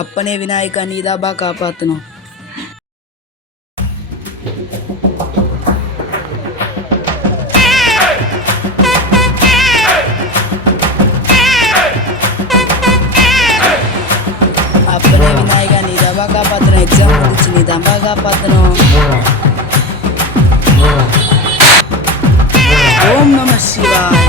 அப்பனே விநாயகா நீதாபா காப்பாற்றணும். அப்பனே விநாயகா நீதாபா காப்பாற்றணும். எக்ஸாம் முடிச்சு நீதாபா காப்பாற்றணும். ஓம் நம சிவாய.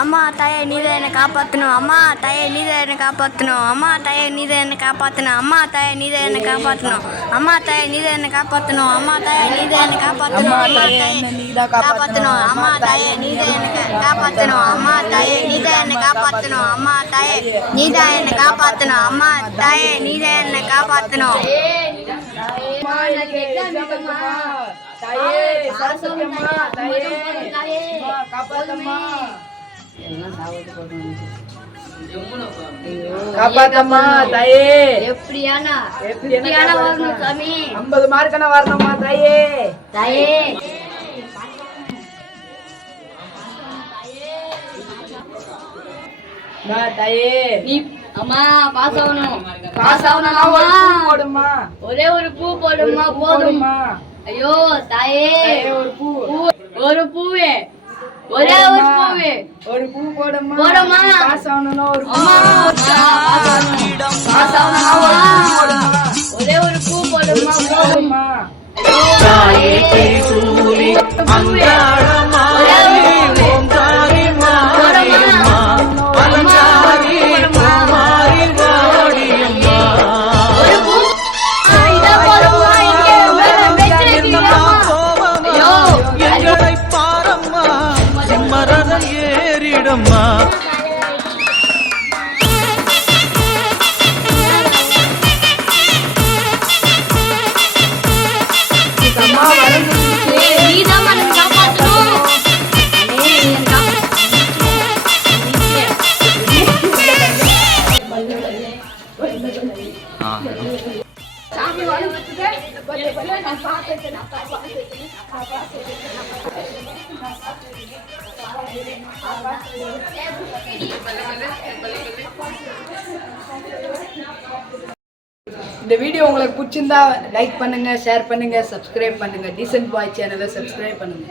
அம்மா தாயை நீதான் என்னை காப்பாற்றணும். அம்மா தாயை நீதான் என்னை காப்பாற்றணும். அம்மா தாயை நீதான் என்னை காப்பாற்றணும். அம்மா தாயை நீதான் என்னை காப்பாற்றணும். அம்மா தாயை நீதான் என்னை காப்பாற்றணும். அம்மா தாயை நீதான் என்னை காப்பாற்றணும். அம்மா தாயை நீதான் என்னை காப்பாற்றணும். அம்மா தாயை நீதான் என்னை காப்பாற்றணும். அம்மா தாயை நீதான் என்னை காப்பாற்றணும். அம்மா தாயை நீதான் என்னை காப்பாற்றணும். காப்பாத்தம்மா தாயே. எப்படியானா வரணும் சாமி. 50 மார்க்கான வரணும்மா தாயே. தாயே தாயே நீ அம்மா பாஸ் ஆகணும். போடுமா. ஒரே ஒரு பூ போடுமா போதுமா. ஐயோ தாயே ஒரு பூ. ஒரு பூவே ஒரே ஒரு பூவே. ஒரு பூ போடுமா. போடுமா. பாஸ் ஆகணும்னா ஒரு பூ. ஒரே ஒரு பூ போடுமா போதுமா. இந்த வீடியோ உங்களுக்கு பிடிச்சிருந்தா லைக் பண்ணுங்க, ஷேர் பண்ணுங்க, சப்ஸ்கிரைப் பண்ணுங்க. டீசன்ட் பாய் சேனலை சப்ஸ்கிரைப் பண்ணுங்க.